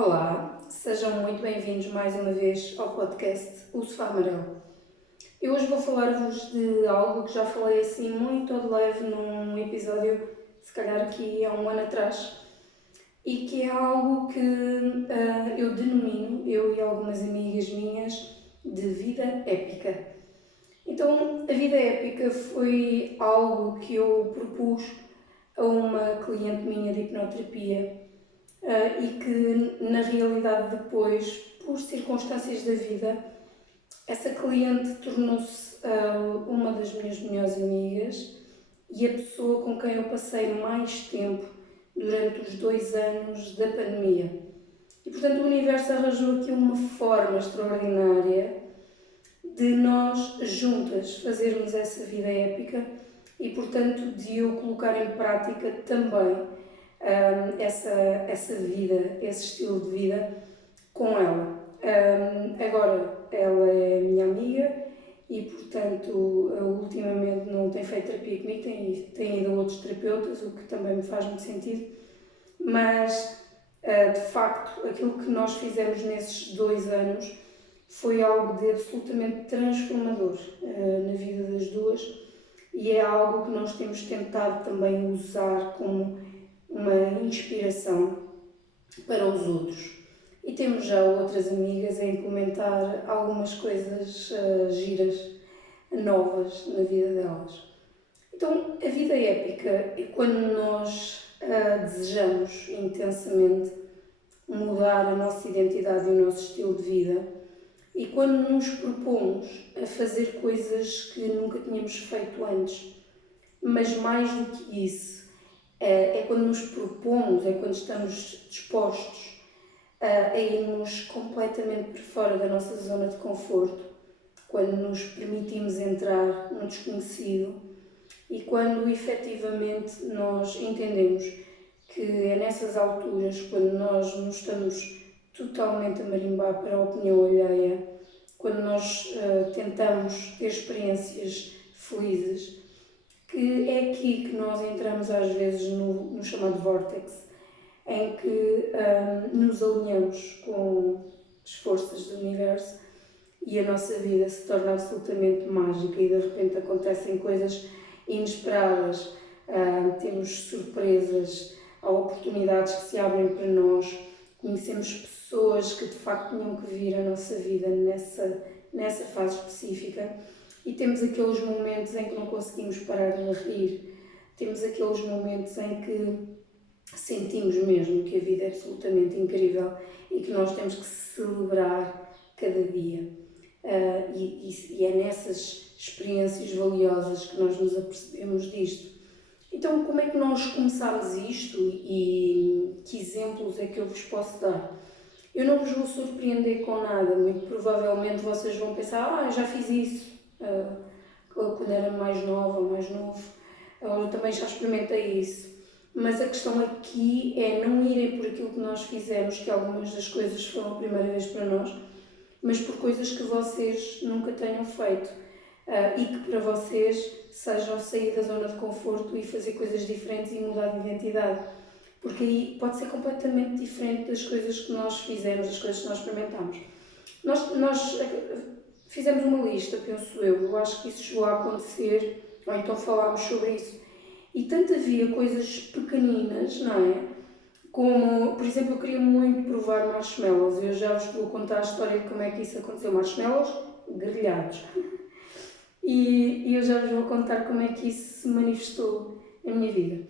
Olá, sejam muito bem-vindos mais uma vez ao podcast O Sofá Amarelo. Eu hoje vou falar-vos de algo que já falei assim muito de leve num episódio, se calhar aqui há um ano atrás, e que é algo que eu denomino, eu e algumas amigas minhas, de vida épica. Então, a vida épica foi algo que eu propus a uma cliente minha de hipnoterapia e que na realidade depois, por circunstâncias da vida, essa cliente tornou-se uma das minhas melhores amigas e a pessoa com quem eu passei mais tempo durante os 2 anos da pandemia. E portanto o universo arranjou aqui uma forma extraordinária de nós juntas fazermos essa vida épica e portanto de eu colocar em prática também essa vida, esse estilo de vida com ela. Agora ela é minha amiga e portanto ultimamente não tem feito terapia comigo, tem ido a outros terapeutas, o que também me faz muito sentido, mas de facto aquilo que nós fizemos nesses 2 anos foi algo de absolutamente transformador na vida das duas e é algo que nós temos tentado também usar como uma inspiração para os outros. E temos já outras amigas a implementar algumas coisas giras, novas na vida delas. Então, a vida épica é quando nós desejamos intensamente mudar a nossa identidade e o nosso estilo de vida e quando nos propomos a fazer coisas que nunca tínhamos feito antes. Mas mais do que isso, é quando nos propomos, é quando estamos dispostos a irmos completamente por fora da nossa zona de conforto, quando nos permitimos entrar no desconhecido e quando efetivamente nós entendemos que é nessas alturas, quando nós nos estamos totalmente a marimbar para a opinião alheia, quando nós tentamos ter experiências felizes, que é aqui que nós entramos às vezes no chamado vórtex, em que nos alinhamos com as forças do universo e a nossa vida se torna absolutamente mágica e de repente acontecem coisas inesperadas, temos surpresas, há oportunidades que se abrem para nós, conhecemos pessoas que de facto tinham que vir à nossa vida nessa fase específica e temos aqueles momentos em que não conseguimos parar de rir, temos aqueles momentos em que sentimos mesmo que a vida é absolutamente incrível e que nós temos que celebrar cada dia. E é nessas experiências valiosas que nós nos apercebemos disto. Então, como é que nós começámos isto e que exemplos é que eu vos posso dar? Eu não vos vou surpreender com nada, muito provavelmente vocês vão pensar, eu já fiz isso quando era mais nova ou mais novo, eu também já experimentei isso. Mas a questão aqui é não irem por aquilo que nós fizemos, que algumas das coisas foram a primeira vez para nós, mas por coisas que vocês nunca tenham feito e que para vocês sejam sair da zona de conforto e fazer coisas diferentes e mudar de identidade. Porque aí pode ser completamente diferente das coisas que nós fizemos, das coisas que nós experimentámos. Nós fizemos uma lista, penso eu acho que isso chegou a acontecer, ou então falámos sobre isso. E tanto havia coisas pequeninas, não é? Como, por exemplo, eu queria muito provar marshmallows. Eu já vos vou contar a história de como é que isso aconteceu. Marshmallows grelhados. E eu já vos vou contar como é que isso se manifestou na minha vida.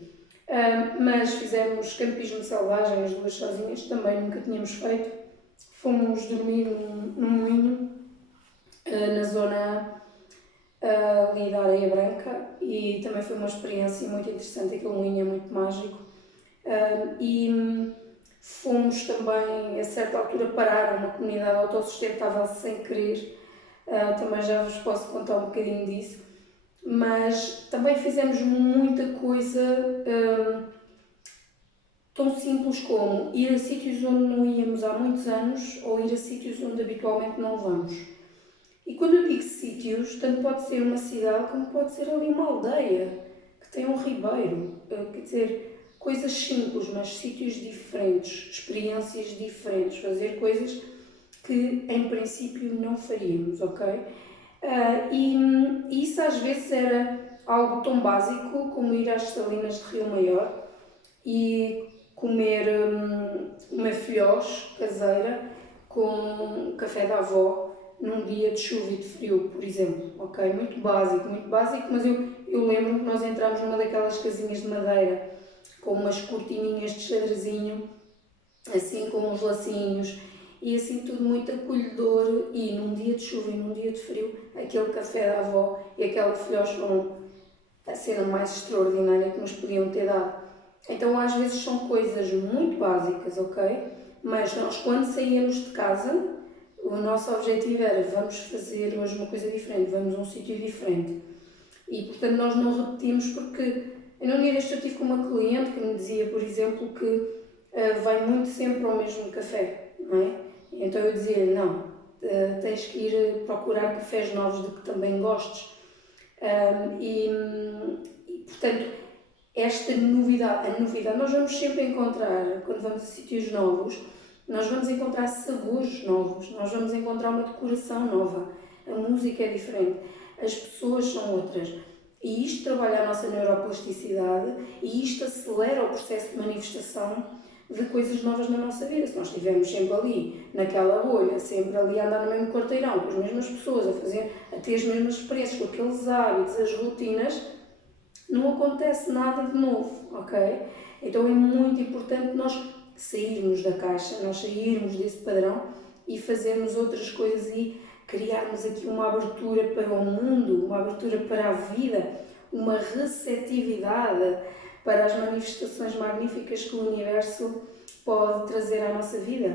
Mas fizemos campismo selvagem, as duas sozinhas, também nunca tínhamos feito. Fomos dormir num moinho, na zona ali da Areia Branca, e também foi uma experiência muito interessante, aquele moinho é muito mágico. E fomos também, a certa altura, parar uma comunidade autossustentável sem querer, também já vos posso contar um bocadinho disso, mas também fizemos muita coisa tão simples como ir a sítios onde não íamos há muitos anos ou ir a sítios onde habitualmente não vamos. E quando eu digo sítios, tanto pode ser uma cidade como pode ser ali uma aldeia que tem um ribeiro, quer dizer, coisas simples, mas sítios diferentes, experiências diferentes, fazer coisas que em princípio não faríamos, ok? E isso às vezes era algo tão básico como ir às salinas de Rio Maior e comer uma filhós caseira com café da avó num dia de chuva e de frio, por exemplo, ok? Muito básico, mas eu lembro-me que nós entramos numa daquelas casinhas de madeira com umas cortininhas de xadrezinho, assim com uns lacinhos, e assim tudo muito acolhedor, e num dia de chuva e num dia de frio, aquele café da avó e aquela filhós foram a cena mais extraordinária que nos podiam ter dado. Então às vezes são coisas muito básicas, ok? Mas nós quando saímos de casa, o nosso objetivo era vamos fazer hoje uma coisa diferente, vamos a um sítio diferente. E portanto nós não repetimos porque eu não dia deste eu tive com uma cliente que me dizia, por exemplo, que vai muito sempre ao mesmo café, não é? Então eu dizia-lhe, não, tens que ir procurar cafés novos de que também gostes. E portanto, esta novidade, a novidade, nós vamos sempre encontrar, quando vamos a sítios novos, nós vamos encontrar sabores novos, nós vamos encontrar uma decoração nova, a música é diferente, as pessoas são outras. E isto trabalha a nossa neuroplasticidade e isto acelera o processo de manifestação de coisas novas na nossa vida. Se nós estivermos sempre ali, naquela bolha, sempre ali a andar no mesmo quarteirão, com as mesmas pessoas, a ter as mesmas experiências, com aqueles hábitos, as rotinas, não acontece nada de novo, ok? Então é muito importante nós sairmos da caixa, nós sairmos desse padrão e fazermos outras coisas e criarmos aqui uma abertura para o mundo, uma abertura para a vida, uma receptividade para as manifestações magníficas que o universo pode trazer à nossa vida.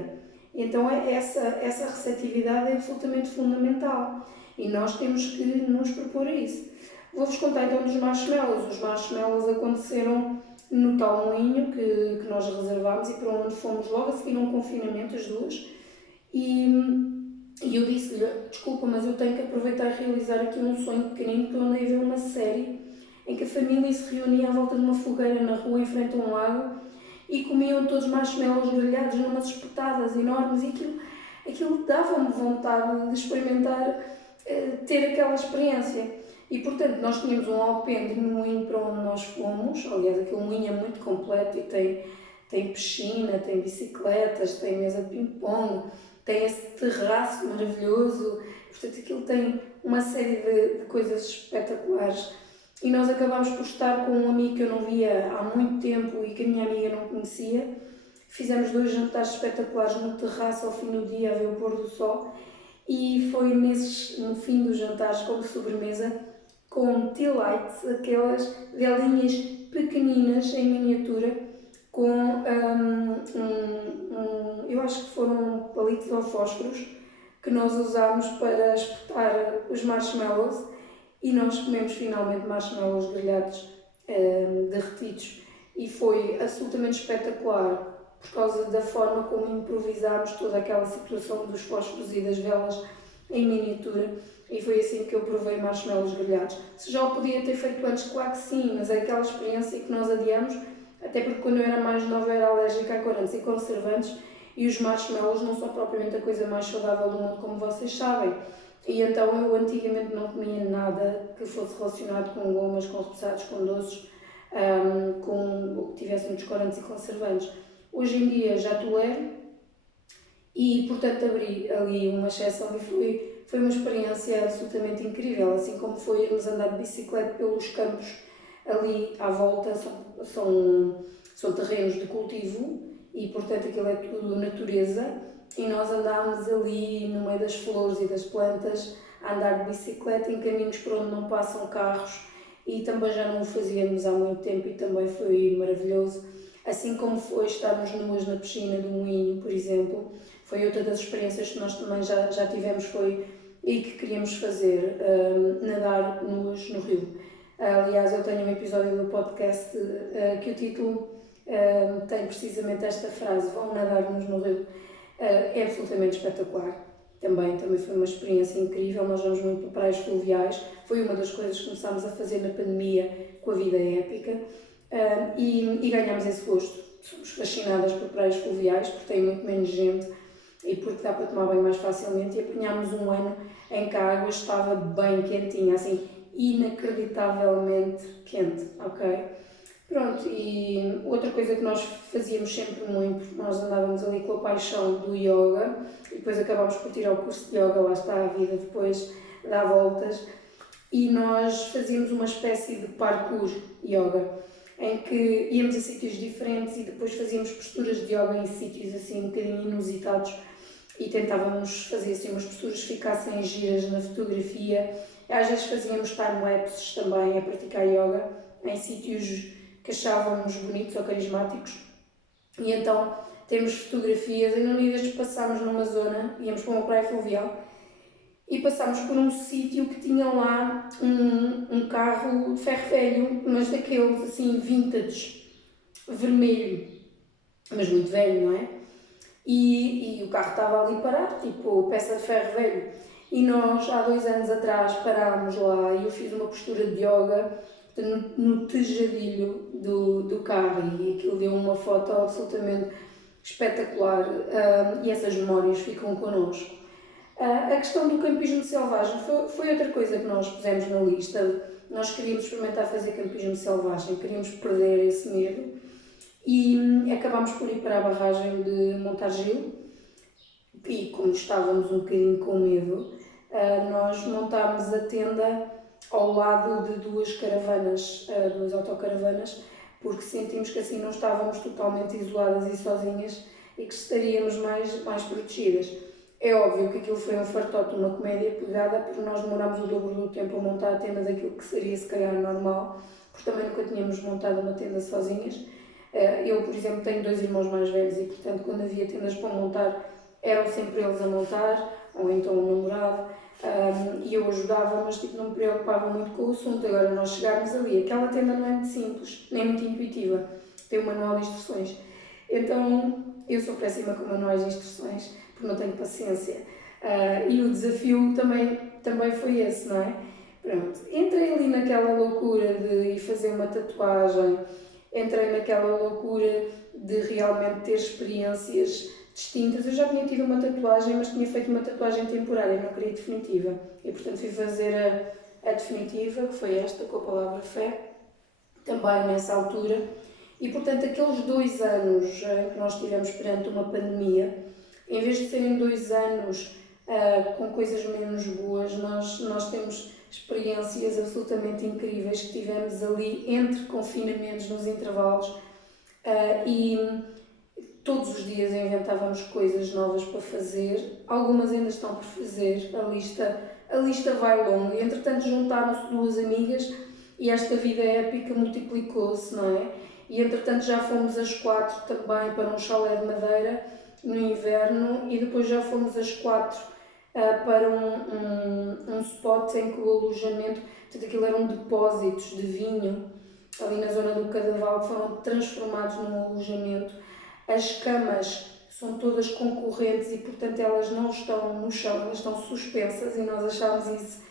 Então essa receptividade é absolutamente fundamental e nós temos que nos propor a isso. Vou-vos contar então dos marshmallows. Os marshmallows aconteceram no tal moinho que nós reservámos e para onde fomos logo a seguir um confinamento, as duas. E eu disse-lhe, desculpa, mas eu tenho que aproveitar e realizar aqui um sonho pequenino, porque eu andei a ver uma série em que a família se reunia à volta de uma fogueira na rua em frente a um lago e comiam todos marshmallows grelhados numas espetadas enormes e aquilo dava-me vontade de experimentar, ter aquela experiência. E portanto nós tínhamos um alpendre no moinho para onde nós fomos, aliás aquele moinho é muito completo e tem piscina, tem bicicletas, tem mesa de ping-pong, tem esse terraço maravilhoso, portanto aquilo tem uma série de coisas espetaculares. E nós acabámos por estar com um amigo que eu não via há muito tempo e que a minha amiga não conhecia. Fizemos 2 jantares espetaculares no terraço ao fim do dia a ver o pôr do sol e foi no fim dos jantares como sobremesa com tea lights, aquelas velinhas pequeninas em miniatura com eu acho que foram palitos ou fósforos que nós usámos para espetar os marshmallows e nós comemos finalmente marshmallows grelhados derretidos e foi absolutamente espetacular por causa da forma como improvisámos toda aquela situação dos fósforos e das velas em miniatura e foi assim que eu provei marshmallows grelhados. Se já o podia ter feito antes, claro que sim, mas é aquela experiência que nós adiamos, até porque quando eu era mais nova eu era alérgica a corantes e conservantes e os marshmallows não são propriamente a coisa mais saudável do mundo, como vocês sabem. E então eu antigamente não comia nada que fosse relacionado com gomas, com repousados, com doces, com que tivesse muitos corantes e conservantes. Hoje em dia já tolero e portanto abri ali uma exceção e foi uma experiência absolutamente incrível, assim como foi irmos andar de bicicleta pelos campos ali à volta, são terrenos de cultivo e portanto aquilo é tudo natureza e nós andámos ali no meio das flores e das plantas a andar de bicicleta em caminhos por onde não passam carros e também já não o fazíamos há muito tempo e também foi maravilhoso, assim como foi estarmos nuas na piscina do moinho, por exemplo, foi outra das experiências que nós também já tivemos e que queríamos fazer, nadar nuas no rio. Aliás, eu tenho um episódio do podcast que o título tem precisamente esta frase, vão nadar-nos no rio. É absolutamente espetacular. Também foi uma experiência incrível, nós vamos muito para praias fluviais, foi uma das coisas que começámos a fazer na pandemia com a vida épica. e ganhámos esse gosto. Somos fascinadas por praias fluviais, porque tem muito menos gente e porque dá para tomar banho mais facilmente, e apanhámos um ano em que a água estava bem quentinha, assim, inacreditavelmente quente, ok? Pronto, e outra coisa que nós fazíamos sempre muito, nós andávamos ali com a paixão do yoga, e depois acabámos por tirar o curso de yoga, lá está a vida depois dá voltas, e nós fazíamos uma espécie de parkour yoga, em que íamos a sítios diferentes e depois fazíamos posturas de yoga em sítios assim um bocadinho inusitados, e tentávamos fazer assim umas posturas que ficassem giras na fotografia. Às vezes fazíamos time-lapses também a praticar yoga em sítios que achávamos bonitos ou carismáticos, e então temos fotografias. Ainda um dia destes passámos numa zona, íamos para uma praia fluvial e passámos por um sítio que tinha lá um carro de ferro velho, mas daqueles assim vintage, vermelho, mas muito velho, não é? E o carro estava ali parado, tipo peça de ferro velho. E nós, há 2 anos atrás, parámos lá e eu fiz uma postura de yoga no tejadilho do carro, e aquilo deu uma foto absolutamente espetacular, e essas memórias ficam connosco. A questão do campismo selvagem foi outra coisa que nós pusemos na lista. Nós queríamos experimentar fazer campismo selvagem, queríamos perder esse medo, e acabámos por ir para a barragem de Montargil, e como estávamos um bocadinho com medo, nós montámos a tenda ao lado de 2 caravanas, 2 autocaravanas, porque sentimos que assim não estávamos totalmente isoladas e sozinhas e que estaríamos mais protegidas. É óbvio que aquilo foi um fartote, uma comédia pegada, porque nós demorámos o dobro do tempo a montar a tenda daquilo que seria se calhar normal, porque também nunca tínhamos montado uma tenda sozinhas. Eu, por exemplo, tenho 2 irmãos mais velhos e, portanto, quando havia tendas para montar, eram sempre eles a montar, ou então o namorado, e eu ajudava, mas tipo, não me preocupava muito com o assunto. Agora, nós chegámos ali, aquela tenda não é muito simples, nem muito intuitiva, tem um manual de instruções. Então, eu sou péssima com manuais de instruções, porque não tenho paciência. E o desafio também foi esse, não é? Pronto, entrei ali naquela loucura de ir fazer uma tatuagem, entrei naquela loucura de realmente ter experiências distintas. Eu já tinha tido uma tatuagem, mas tinha feito uma tatuagem temporária, não queria definitiva. E portanto fui fazer a definitiva, que foi esta, com a palavra fé, também nessa altura. E portanto aqueles 2 anos que nós tivemos perante uma pandemia, em vez de serem 2 anos com coisas menos boas, nós temos experiências absolutamente incríveis que tivemos ali entre confinamentos, nos intervalos, e todos os dias inventávamos coisas novas para fazer. Algumas ainda estão por fazer, a lista vai longa. Entretanto juntaram-se 2 amigas e esta vida épica multiplicou-se, não é? E entretanto já fomos as 4 também para um chalé de madeira no inverno, e depois já fomos as 4 para um spot em que o alojamento, portanto aquilo eram depósitos de vinho ali na zona do Cadaval, que foram transformados num alojamento. As camas são todas concorrentes e portanto elas não estão no chão, elas estão suspensas, e nós achámos isso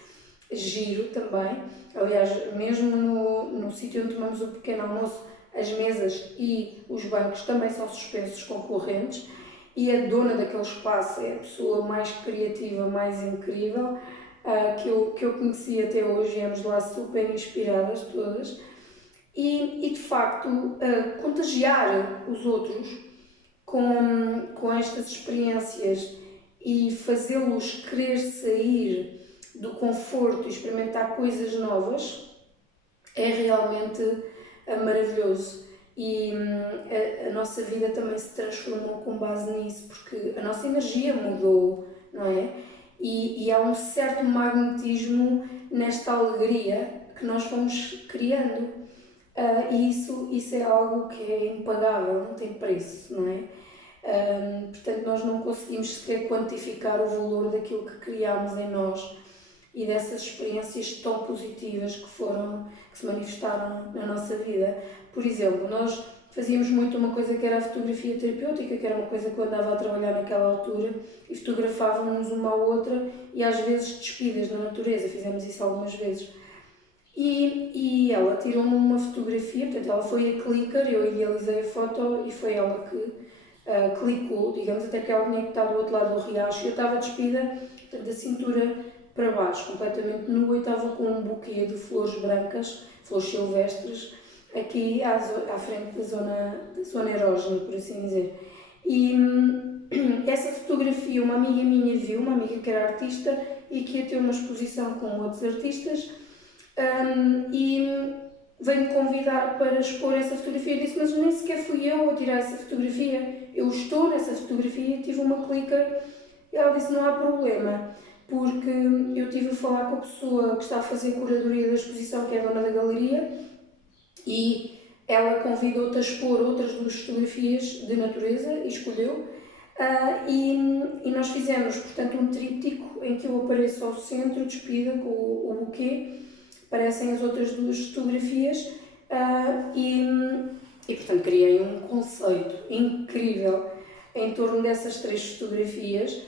giro também. Aliás, mesmo no sítio onde tomamos o pequeno almoço, as mesas e os bancos também são suspensos concorrentes, e a dona daquele espaço é a pessoa mais criativa, mais incrível que eu conheci até hoje. Viemos lá super inspiradas todas, e de facto contagiar os outros com estas experiências e fazê-los querer sair do conforto e experimentar coisas novas é realmente maravilhoso. E a nossa vida também se transformou com base nisso, porque a nossa energia mudou, não é? E há um certo magnetismo nesta alegria que nós fomos criando, e isso é algo que é impagável, não tem preço, não é? Portanto, nós não conseguimos sequer quantificar o valor daquilo que criámos em nós e dessas experiências tão positivas que se manifestaram na nossa vida. Por exemplo, nós fazíamos muito uma coisa que era a fotografia terapêutica, que era uma coisa que eu andava a trabalhar naquela altura, e fotografávamos uma à outra e às vezes despidas na natureza, fizemos isso algumas vezes. E ela tirou-me uma fotografia, portanto ela foi a clicker, eu idealizei a foto e foi ela que clicou, digamos, até que ela tinha que estar do outro lado do riacho e eu estava despida, portanto, da cintura para baixo, completamente nua e estava com um buquê de flores brancas, flores silvestres, aqui à frente da zona erógena, por assim dizer. E essa fotografia uma amiga minha viu, uma amiga que era artista e que ia ter uma exposição com outros artistas, e veio-me convidar para expor essa fotografia. Eu disse, mas nem sequer fui eu a tirar essa fotografia, eu estou nessa fotografia e tive uma clicker. E ela disse, não há problema, porque eu tive a falar com a pessoa que está a fazer a curadoria da exposição, que é a dona da galeria, e ela convidou-te a expor outras duas fotografias de natureza e escolheu. E nós fizemos, portanto, um tríptico em que eu apareço ao centro, despida com o buquê, aparecem as outras duas fotografias, e portanto criei um conceito incrível em torno dessas três fotografias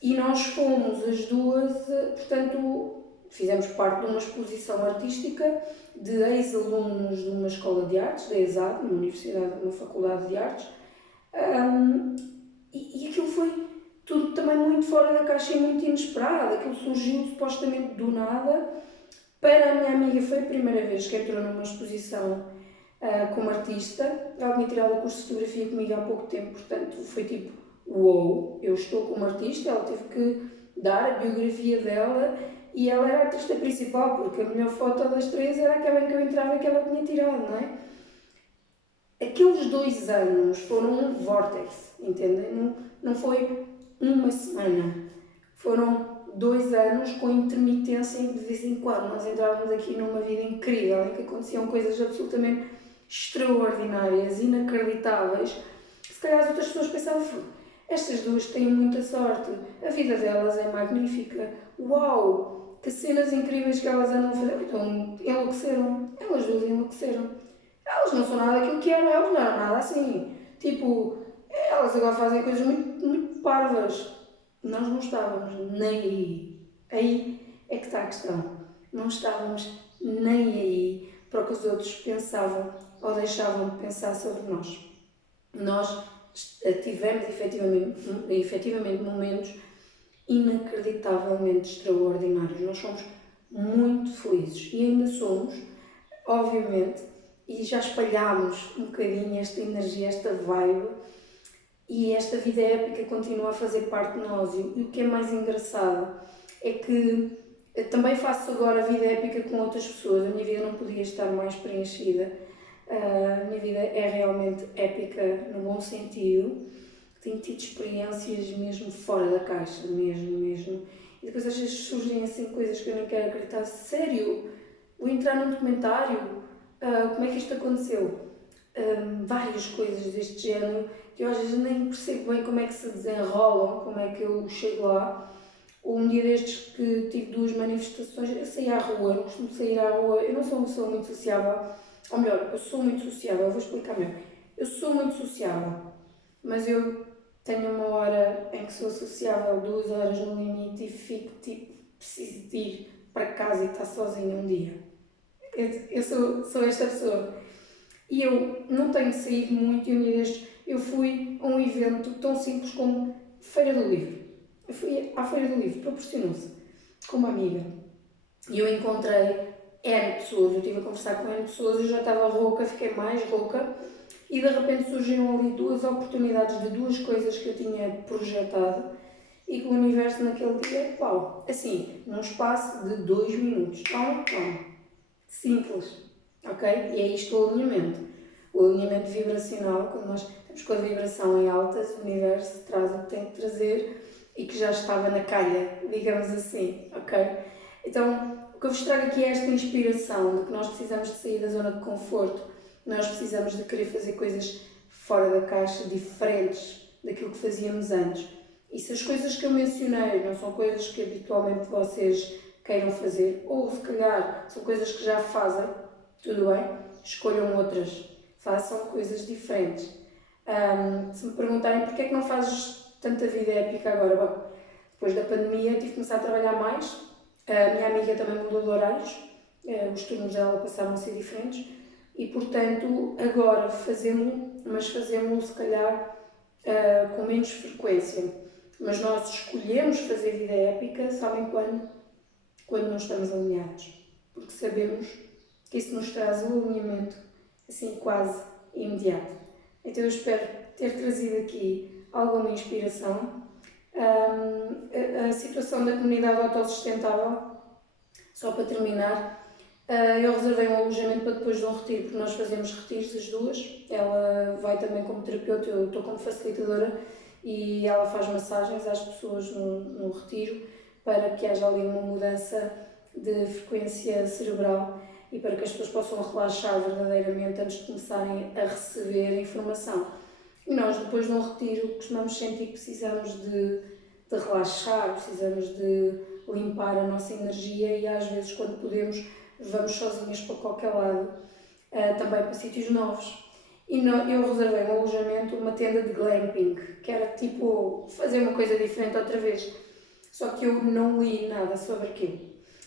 e nós fomos as duas, portanto, fizemos parte de uma exposição artística de ex-alunos de uma escola de artes, da ESAD, uma universidade, uma faculdade de artes, e aquilo foi tudo também muito fora da caixa e muito inesperado, aquilo surgiu supostamente do nada. Para a minha amiga foi a primeira vez que entrou numa exposição como artista. Ela tinha tirado o curso de fotografia comigo há pouco tempo, portanto foi tipo, uou, eu estou como artista. Ela teve que dar a biografia dela e ela era a artista principal, porque a melhor foto das três era aquela em que eu entrava e que ela tinha tirado, não é? Aqueles 2 anos foram um vórtice, entendem? Não foi uma semana, foram 2 anos com intermitência de vez em quando. Nós entrávamos aqui numa vida incrível em que aconteciam coisas absolutamente extraordinárias, inacreditáveis. Se calhar as outras pessoas pensavam, estas duas têm muita sorte, a vida delas é magnífica, uau, que cenas incríveis que elas andam a fazer. Então enlouqueceram, elas duas enlouqueceram. Elas não são nada daquilo que eram, elas não eram nada assim. Tipo, elas agora fazem coisas muito, muito parvas. Nós não estávamos nem aí. Aí é que está a questão. Não estávamos nem aí para o que os outros pensavam ou deixavam de pensar sobre nós. Nós tivemos efetivamente momentos inacreditavelmente extraordinários. Nós somos muito felizes e ainda somos, obviamente, e já espalhámos um bocadinho esta energia, esta vibe, e esta vida épica continua a fazer parte de nós. E o que é mais engraçado é que eu também faço agora a vida épica com outras pessoas. A minha vida não podia estar mais preenchida. A minha vida é realmente épica no bom sentido. Tenho tido experiências mesmo fora da caixa, mesmo. E depois às vezes surgem assim coisas que eu nem quero acreditar. Sério? Vou entrar num documentário? Como é que isto aconteceu? Várias coisas deste género que eu às vezes nem percebo bem como é que se desenrolam, como é que eu chego lá. Um dia destes que tive 2 manifestações, eu saí à rua, eu costumo sair à rua, eu não sou uma pessoa muito sociável, ou melhor, eu sou muito sociável, eu vou explicar melhor. Eu sou muito sociável, mas eu tenho uma hora em que sou sociável, 2 horas no limite e fico tipo, preciso de ir para casa e estar sozinha um dia. Eu sou esta pessoa. E eu não tenho saído muito e um dia destes eu fui a um evento tão simples como Feira do Livro. Eu fui à Feira do Livro, proporcionou-se, com uma amiga. E eu encontrei N pessoas, eu estive a conversar com N pessoas, eu já estava rouca, fiquei mais rouca. E de repente surgiram ali 2 oportunidades de 2 coisas que eu tinha projetado e que o universo naquele dia, pau, assim, num espaço de 2 minutos. Tão. Simples, ok? E é isto o alinhamento. O alinhamento vibracional, quando nós estamos com a vibração em altas, o universo traz o que tem que trazer e que já estava na calha, digamos assim, ok? Então, o que eu vos trago aqui é esta inspiração de que nós precisamos de sair da zona de conforto, nós precisamos de querer fazer coisas fora da caixa, diferentes daquilo que fazíamos antes. E se as coisas que eu mencionei não são coisas que habitualmente vocês queiram fazer, ou se calhar são coisas que já fazem, tudo bem, escolham outras, façam coisas diferentes. Se me perguntarem porque é que não fazes tanta vida épica agora, bom, depois da pandemia tive que começar a trabalhar mais, a minha amiga também mudou de horários, os turnos dela passaram a ser diferentes e, portanto, agora fazemos-lo, mas fazemos-lo se calhar com menos frequência. Mas nós escolhemos fazer vida épica, sabem quando? Quando não estamos alinhados, porque sabemos que isso nos traz um alinhamento assim quase imediato. Então eu espero ter trazido aqui alguma inspiração. A situação da comunidade autossustentável, só para terminar, eu reservei um alojamento para depois de um retiro, porque nós fazemos retiros as duas. Ela vai também como terapeuta, eu estou como facilitadora e ela faz massagens às pessoas no retiro para que haja ali uma mudança de frequência cerebral e para que as pessoas possam relaxar verdadeiramente antes de começarem a receber informação. E nós, depois de um retiro, costumamos sentir que precisamos de relaxar, precisamos de limpar a nossa energia e às vezes, quando podemos, vamos sozinhas para qualquer lado, também para sítios novos. E eu reservei um alojamento, uma tenda de glamping, que era tipo fazer uma coisa diferente outra vez. Só que eu não li nada sobre aquilo.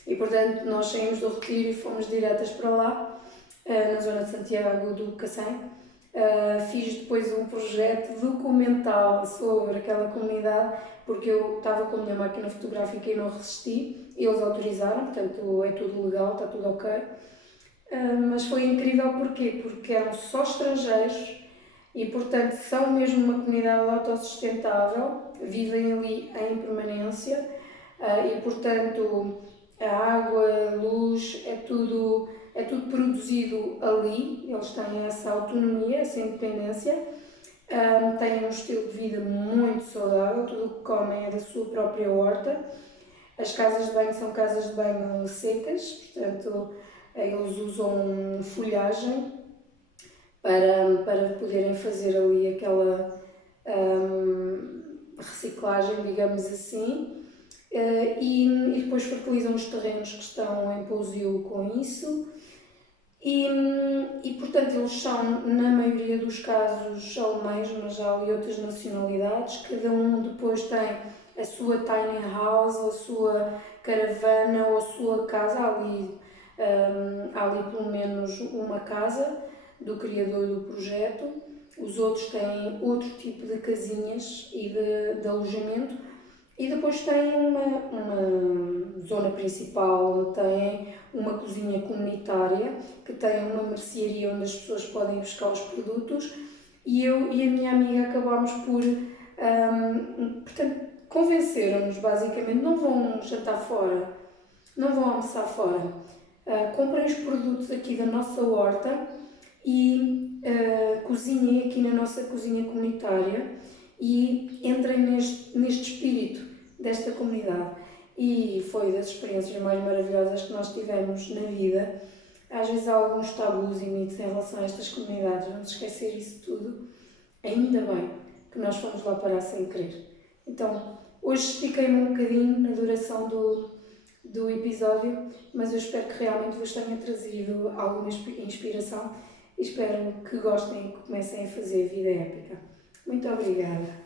E portanto nós saímos do retiro e fomos diretas para lá, na zona de Santiago do Cacém. Fiz depois um projeto documental sobre aquela comunidade, porque eu estava com a minha máquina fotográfica e não resisti. Eles autorizaram, portanto é tudo legal, está tudo ok. Mas foi incrível porquê? Porque eram só estrangeiros e, portanto, são mesmo uma comunidade autossustentável, vivem ali em permanência e, portanto, a água, a luz, é tudo produzido ali, eles têm essa autonomia, essa independência, têm um estilo de vida muito saudável, tudo o que comem é da sua própria horta. As casas de banho são casas de banho secas, portanto, eles usam folhagem para poderem fazer ali aquela reciclagem, digamos assim, e depois fertilizam os terrenos que estão em pousio com isso. E portanto eles são, na maioria dos casos, alemães, mas já há ali outras nacionalidades. Cada um depois tem a sua tiny house, a sua caravana ou a sua casa. Há ali pelo menos uma casa do criador do projeto. Os outros têm outro tipo de casinhas e de alojamento. E depois tem uma zona principal onde tem uma cozinha comunitária, que tem uma mercearia onde as pessoas podem buscar os produtos, e eu e a minha amiga acabámos por, portanto, convenceram-nos basicamente, não vão jantar fora, não vão almoçar fora, comprem os produtos aqui da nossa horta e cozinhem aqui na nossa cozinha comunitária e entrem neste espírito desta comunidade. E foi das experiências mais maravilhosas que nós tivemos na vida. Às vezes há alguns tabus e mitos em relação a estas comunidades, vamos esquecer isso tudo. Ainda bem que nós fomos lá parar sem querer. Então, hoje estiquei-me um bocadinho na duração do episódio, mas eu espero que realmente vos tenha trazido alguma inspiração e espero que gostem e que comecem a fazer vida épica. Muito obrigada!